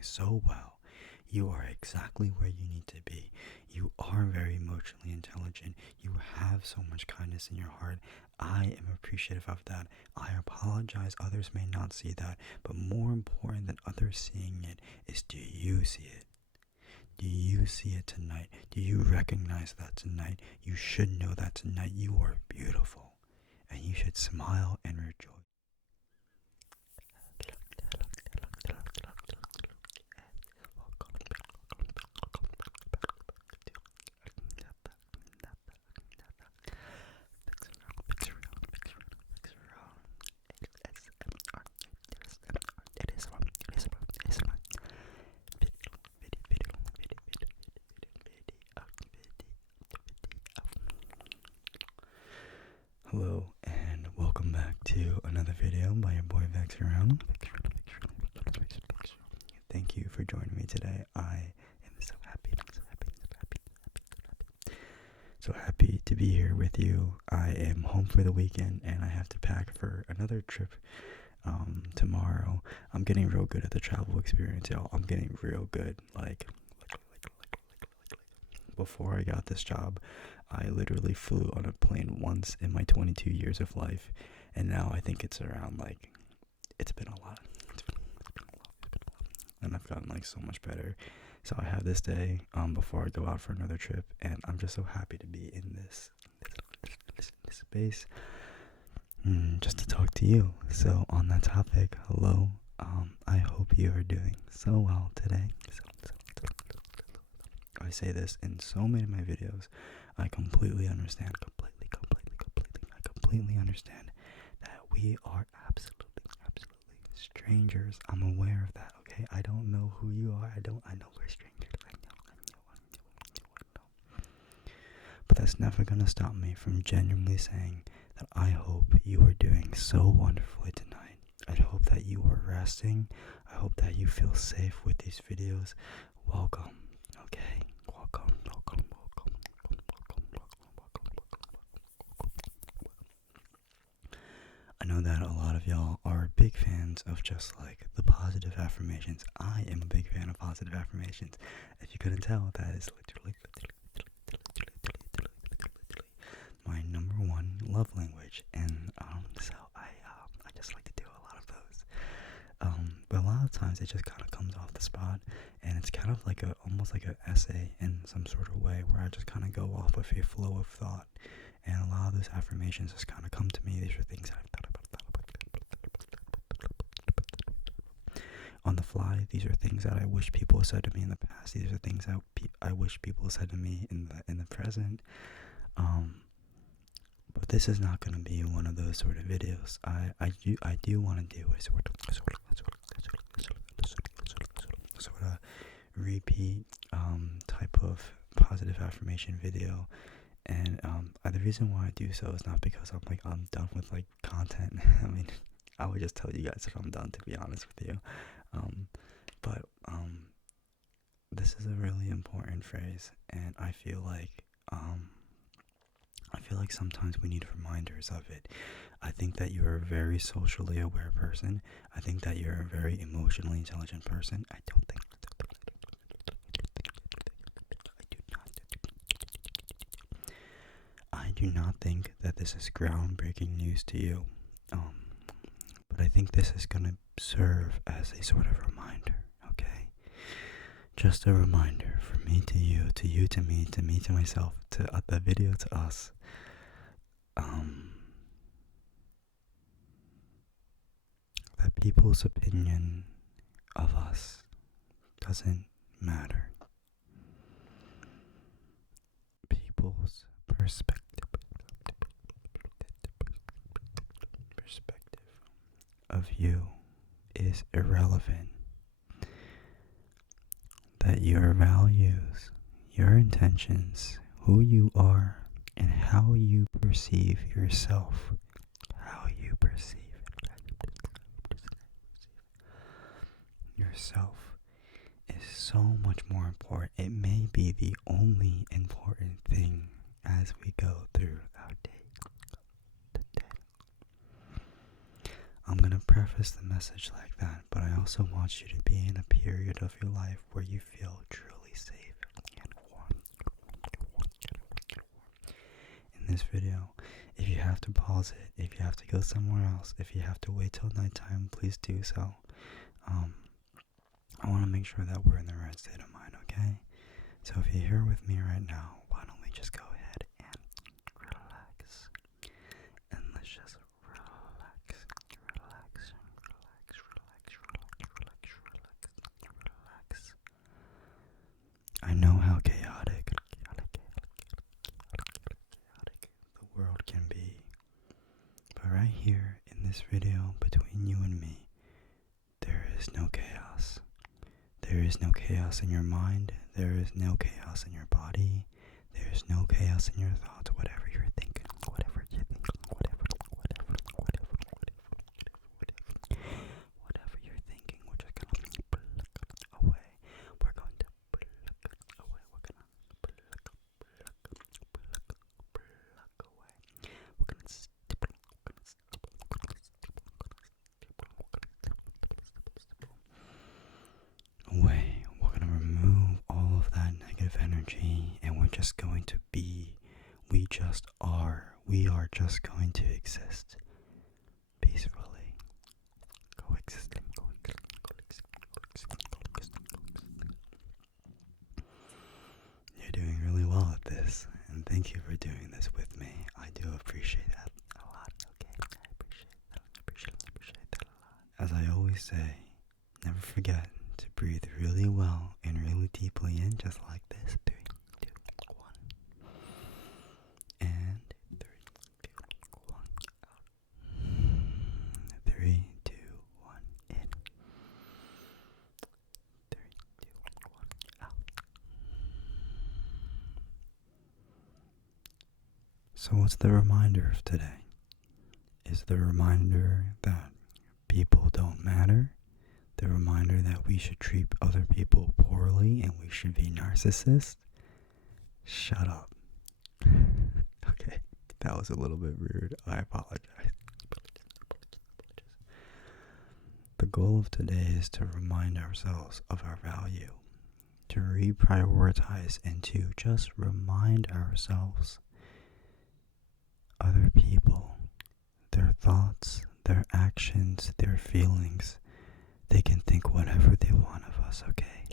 so well. You are exactly where you need to be. You are very emotionally intelligent. You have so much kindness in your heart. I am appreciative of that. I apologize. Others may not see that. But more important than others seeing it is, do you see it? Do you see it tonight? Do you recognize that tonight? You should know that tonight you are beautiful. And you should smile and rejoice. Hello and welcome back to another video by your boy Vexerone. Thank you for joining me today. I am so happy to be here with you. I am home for the weekend and I have to pack for another trip tomorrow. I'm getting real good at the travel experience, y'all. I'm getting real good. Like before I got this job, I literally flew on a plane once in my 22 years of life, and now I think it's around it's been a lot. And I've gotten so much better. So I have this day before I go out for another trip, and I'm just so happy to be in this space just to talk to you. So on that topic, hello. I hope you are doing so well today. I say this in so many of my videos. I completely understand, I completely understand that we are absolutely strangers. I'm aware of that, okay? I don't know who you are. I know we're strangers. I know. But that's never gonna stop me from genuinely saying that I hope you are doing so wonderfully tonight. I hope that you are resting. I hope that you feel safe with these videos. Welcome. Okay, welcome. I know that a lot of y'all are big fans of just the positive affirmations. I am a big fan of positive affirmations. If you couldn't tell, that is literally my number one love language, and so I just like to do a lot of those. But a lot of times it just kind of comes off the spot, and it's kind of almost like an essay in some sort of way, where I just kind of go off with a flow of thought, and a lot of those affirmations just kind of come to me. These are things that I've thought about on the fly. These are things that I wish people said to me in the past. These are things that I wish people said to me in the present. But this is not going to be one of those sort of videos. I do want to do a sort of repeat type of positive affirmation video, and the reason why I do so is not because I'm done with content. I mean, I would just tell you guys if I'm done, to be honest with you. But this is a really important phrase, and I feel like sometimes we need reminders of it. I think that you're a very socially aware person. I think that you're a very emotionally intelligent person. I do not think that this is groundbreaking news to you. But I think this is gonna serve as a sort of reminder, okay? Just a reminder from me to you to me to myself, to the video to us. That people's opinion of us doesn't matter. People's perspective of you is irrelevant. That your values, your intentions, who you are, and how you perceive yourself, yourself is so much more important. It may be the only important thing as we go through our day. I'm going to preface the message like that, but I also want you to be in a period of your life where you feel truly safe and warm. In this video, if you have to pause it, if you have to go somewhere else, if you have to wait till nighttime, please do so. I want to make sure that we're in the right state of mind, okay? So if you're here with me right now, why don't we just go ahead and relax, and let's just relax. I know how chaotic the world can be, but right here in this video between you and me, there is no chaos. There is no chaos in your mind. There is no chaos in your body. There is no chaos in your thoughts. Whatever you're thinking, whatever you're thinking, whatever you're thinking, we're just gonna pluck away. We're going to pluck away. We're gonna pluck away. We're gonna stipple away. We're going to remove all of that negative energy, and we're just going to be. We just are. We are just going to exist peacefully. Coexisting. You're doing really well at this, and thank you for doing this with me. I do appreciate that a lot. Okay, I appreciate that a lot. As I always say, never forget to breathe really well and really deeply in, just like this. 3, 2, 1. And 3, 2, 1 out. 3, 2, 1 in. 3, 2, 1 out. So what's the reminder of today? Is the reminder that people don't matter? The reminder that we should treat other people poorly and we should be narcissists? Shut up. Okay, that was a little bit rude. I apologize. The goal of today is to remind ourselves of our value, to reprioritize, and to just remind ourselves other people, their thoughts, their actions, their feelings. They can think whatever they want of us, okay?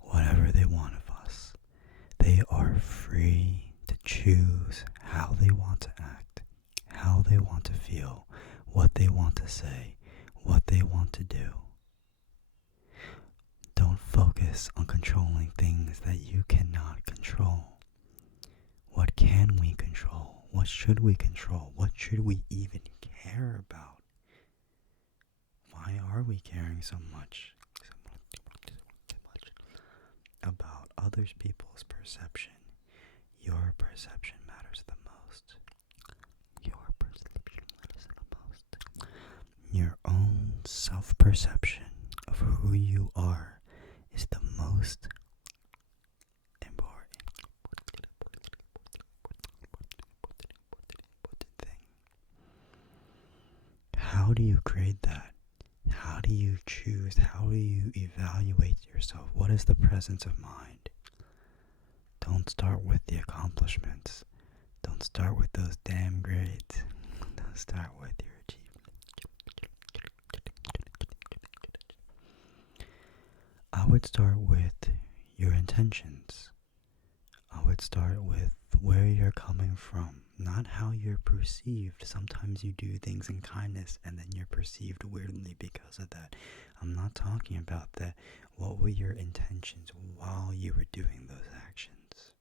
Whatever they want of us. They are free to choose how they want to act, how they want to feel, what they want to say, what they want to do. Don't focus on controlling things that you cannot control. What can we control? What should we control? What should we even care about? Why are we caring so much about other people's perception? Your perception matters the most. Your perception matters the most. Your own self-perception of who you are is the most important thing. How do you grade that? How do you choose? How do you evaluate yourself? What is the presence of mind? Don't start with the accomplishments. Don't start with those damn grades. Don't start with your achievements. I would start with your intentions. I would start with where you're coming from, not how you're perceived. Sometimes you do things in kindness and then you're perceived weirdly because of that. I'm not talking about that. What were your intentions while you were doing those actions?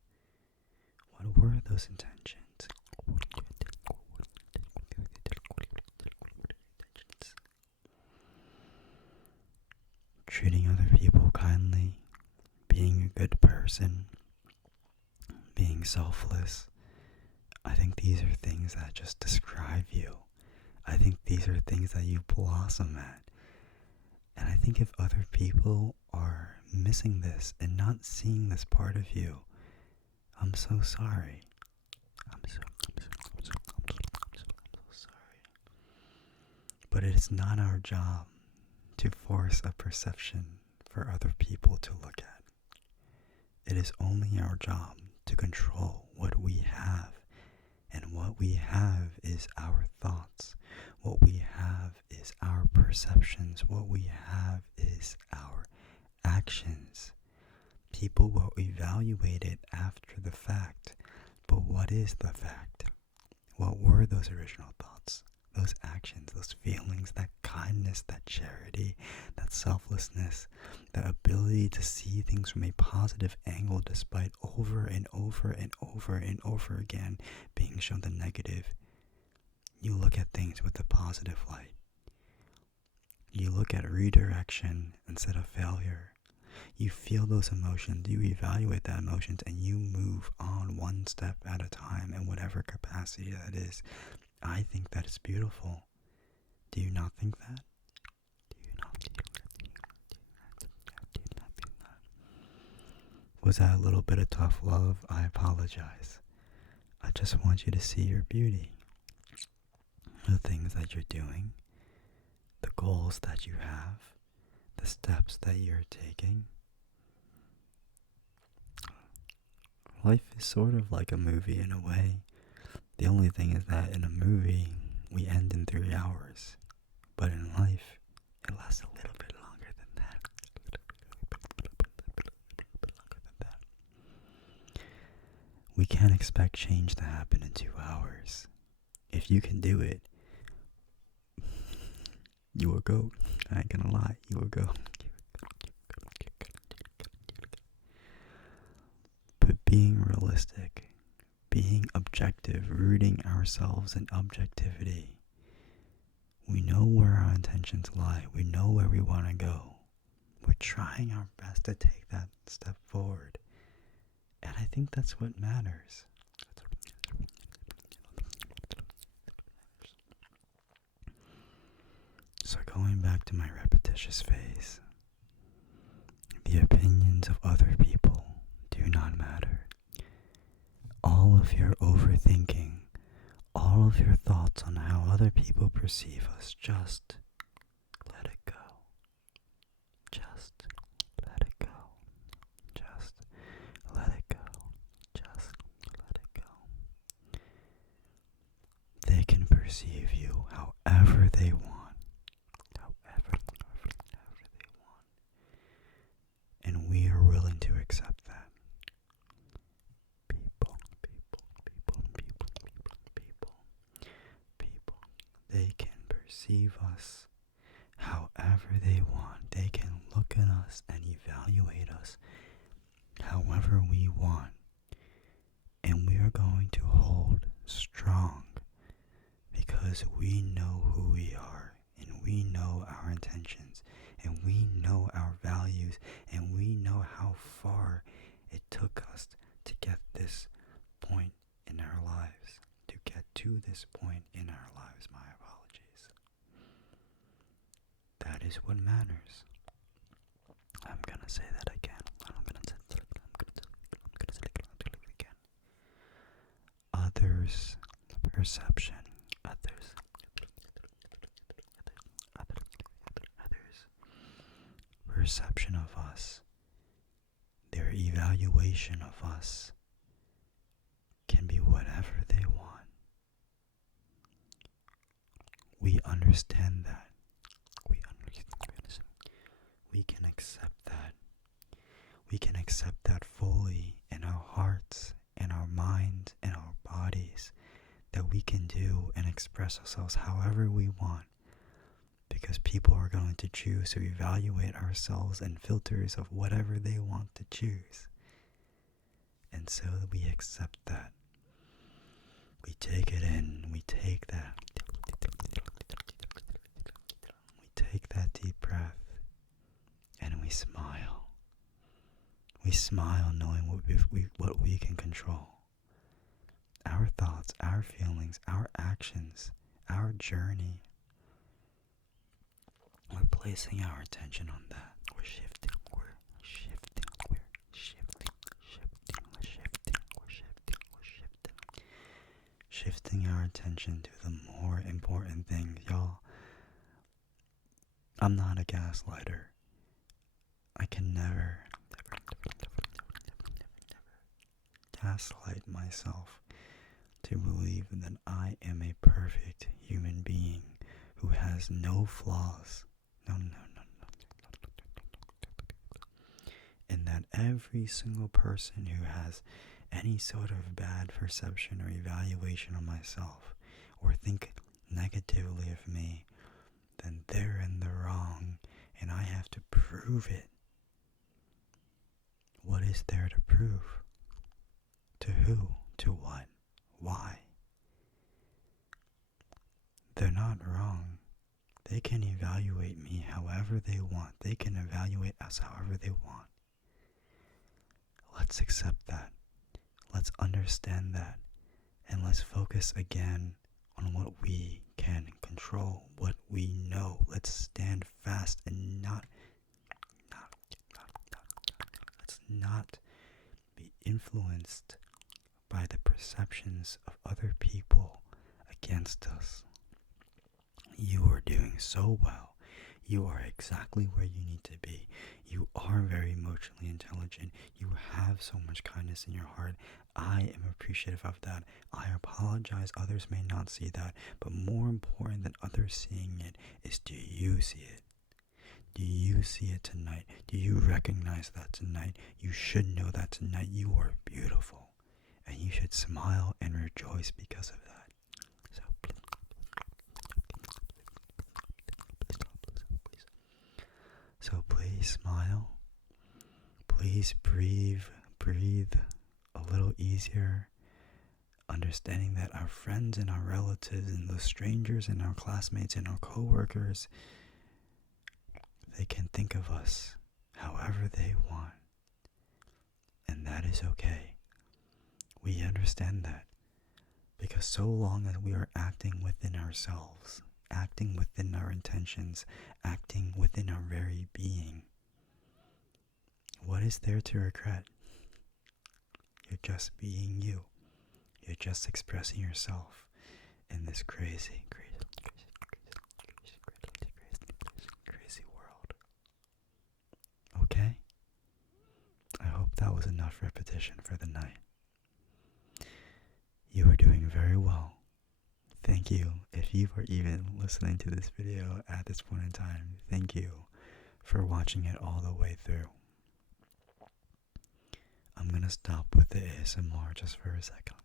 What were those intentions? Treating other people kindly, being a good person, being selfless. I think these are things that just describe you. I think these are things that you blossom at. And I think if other people are missing this and not seeing this part of you, I'm so sorry. I'm so sorry. But it is not our job to force a perception for other people to look at. It is only our job to control what we have. And what we have is our thoughts. What we have is our perceptions. What we have is our actions. People will evaluate it after the fact. But what is the fact? What were those original thoughts? Those actions, those feelings, that kindness, that charity, that selflessness, the ability to see things from a positive angle despite over and over and over and over again being shown the negative. You look at things with a positive light. You look at redirection instead of failure. You feel those emotions, you evaluate that emotions, and you move on one step at a time in whatever capacity that is. I think that is beautiful. Do you not think that? Do you not think that? Was that a little bit of tough love? I apologize. I just want you to see your beauty. The things that you're doing, the goals that you have, the steps that you're taking. Life is sort of like a movie in a way. The only thing is that in a movie, we end in 3 hours. But in life, it lasts a little bit longer than that. We can't expect change to happen in 2 hours. If you can do it, you will go. I ain't gonna lie, you will go. But being realistic, being objective, rooting ourselves in objectivity. We know where our intentions lie. We know where we want to go. We're trying our best to take that step forward. And I think that's what matters. So going back to my repetitious phase, the opinions of other people do not matter. All of your overthinking, all of your thoughts on how other people perceive us, just let it go. Just let it go. Just let it go. Just let it go. They can perceive you however they want. However they want. And we are willing to accept that. They can perceive us however they want. They can look at us and evaluate us however we want. And we are going to hold strong because we know who we are and we know our intentions and we know our values and we know how far it took us to get this point in our lives. To get to this point in our lives, my apologies. That is what matters. I'm gonna say that again. I'm gonna say it again. Others' perception. Others' perception of us. Their evaluation of us can be whatever they want. We understand that. We can accept that. We can accept that fully in our hearts, in our minds, in our bodies, that we can do and express ourselves however we want, because people are going to choose to evaluate ourselves in filters of whatever they want to choose. And so we accept that. We take it in, we take that. We take that deep breath and we smile. We smile knowing what we can control. Our thoughts, our feelings, our actions, our journey. We're placing our attention on that. We're shifting. shifting our attention to the more important things, y'all. I'm not a gaslighter. I can never gaslight myself to believe that I am a perfect human being who has no flaws. No. And that every single person who has any sort of bad perception or evaluation of myself or think negatively of me, then they're in the wrong and I have to prove it. What is there to prove? To who? To what? Why? They're not wrong. They can evaluate me however they want. They can evaluate us however they want. Let's accept that. Let's understand that. And let's focus again on what we can control, what we know. Let's stand fast and let's not be influenced by the perceptions of other people against us. You are doing so well. You are exactly where you need to be. You are very emotionally intelligent. You have so much kindness in your heart. I am appreciative of that. I apologize. Others may not see that. But more important than others seeing it is, do you see it? Do you see it tonight? Do you recognize that tonight? You should know that tonight you are beautiful. And you should smile and rejoice because of that. So please smile. Please breathe a little easier. Understanding that our friends and our relatives and those strangers and our classmates and our coworkers, they can think of us however they want. And that is okay. We understand that. Because so long as we are acting within ourselves, acting within our intentions, acting within our very being, what is there to regret? You're just being you. You're just expressing yourself in this crazy world. Okay? I hope that was enough repetition for the night. You are doing very well. Thank you. If you are even listening to this video at this point in time, thank you for watching it all the way through. I'm going to stop with the ASMR just for a second.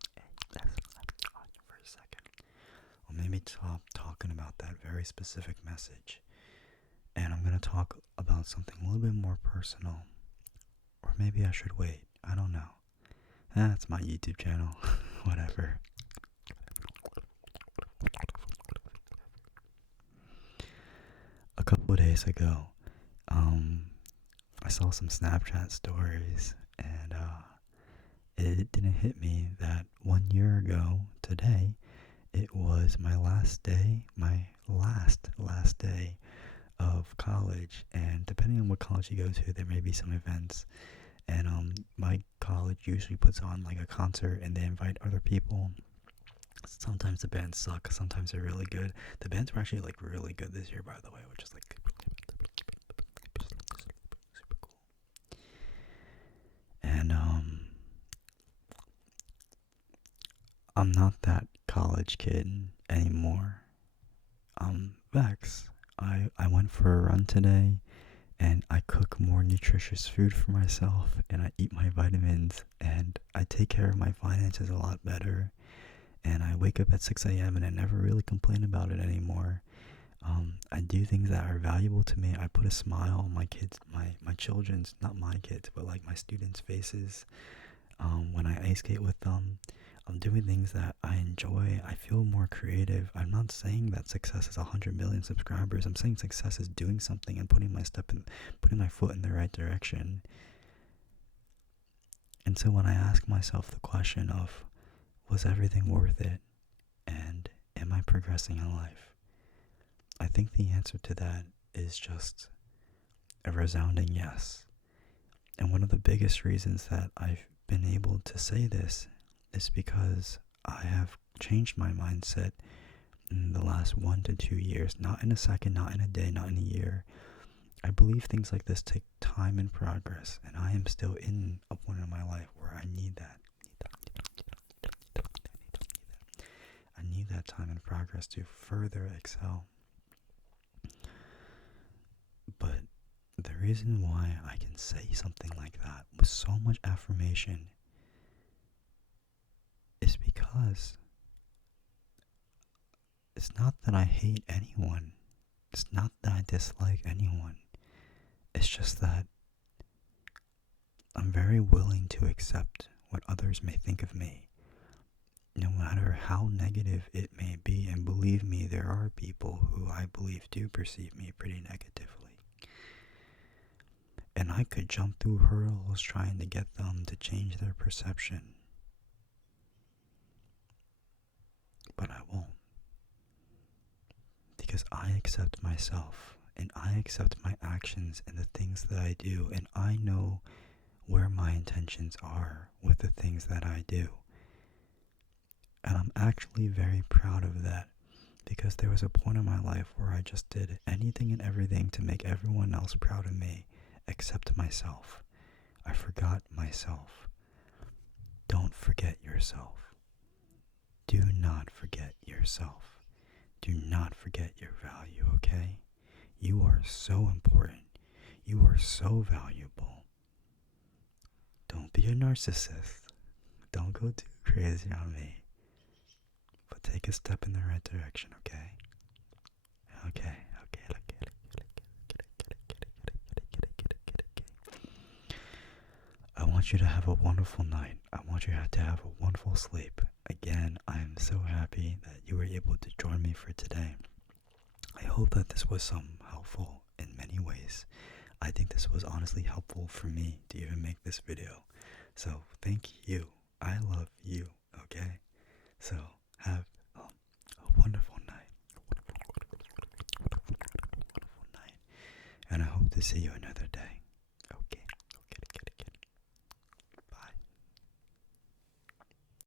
Or maybe stop talking about that very specific message. And I'm going to talk about something a little bit more personal. Or maybe I should wait. I don't know. That's my YouTube channel. Whatever. A couple of days ago, I saw some Snapchat stories, and it didn't hit me that 1 year ago today, it was my last day of college. And depending on what college you go to, there may be some events. And my college usually puts on like a concert, and they invite other people. Sometimes the bands suck, sometimes they're really good. The bands were actually like really good this year, by the way, which is like super cool. And I'm not that college kid anymore. Vex. I went for a run today, and I cook more nutritious food for myself, and I eat my vitamins, and I take care of my finances a lot better. And I wake up at 6 a.m. and I never really complain about it anymore. I do things that are valuable to me. I put a smile on my kids, my children's, not my kids, but like my students' faces. When I ice skate with them, I'm doing things that I enjoy. I feel more creative. I'm not saying that success is 100 million subscribers. I'm saying success is doing something and putting my foot in the right direction. And so when I ask myself the question of, was everything worth it? And am I progressing in life? I think the answer to that is just a resounding yes. And one of the biggest reasons that I've been able to say this is because I have changed my mindset in the last 1 to 2 years, not in a second, not in a day, not in a year. I believe things like this take time and progress, and I am still in a point in my life where I need that. I need that time and progress to further excel. But the reason why I can say something like that with so much affirmation is because it's not that I hate anyone. It's not that I dislike anyone. It's just that I'm very willing to accept what others may think of me, no matter how negative it may be. And believe me, there are people who I believe do perceive me pretty negatively. And I could jump through hurdles trying to get them to change their perception. But I won't. Because I accept myself, and I accept my actions and the things that I do, and I know where my intentions are with the things that I do. And I'm actually very proud of that, because there was a point in my life where I just did anything and everything to make everyone else proud of me except myself. I forgot myself. Don't forget yourself. Do not forget yourself. Do not forget your value, okay? You are so important. You are so valuable. Don't be a narcissist. Don't go too crazy on me. But take a step in the right direction, okay? Okay. I want you to have a wonderful night. I want you to have a wonderful sleep. Again, I am so happy that you were able to join me for today. I hope that this was helpful in many ways. I think this was honestly helpful for me to even make this video. So thank you. I love you, okay? So have a wonderful night. Wonderful night. And I hope to see you another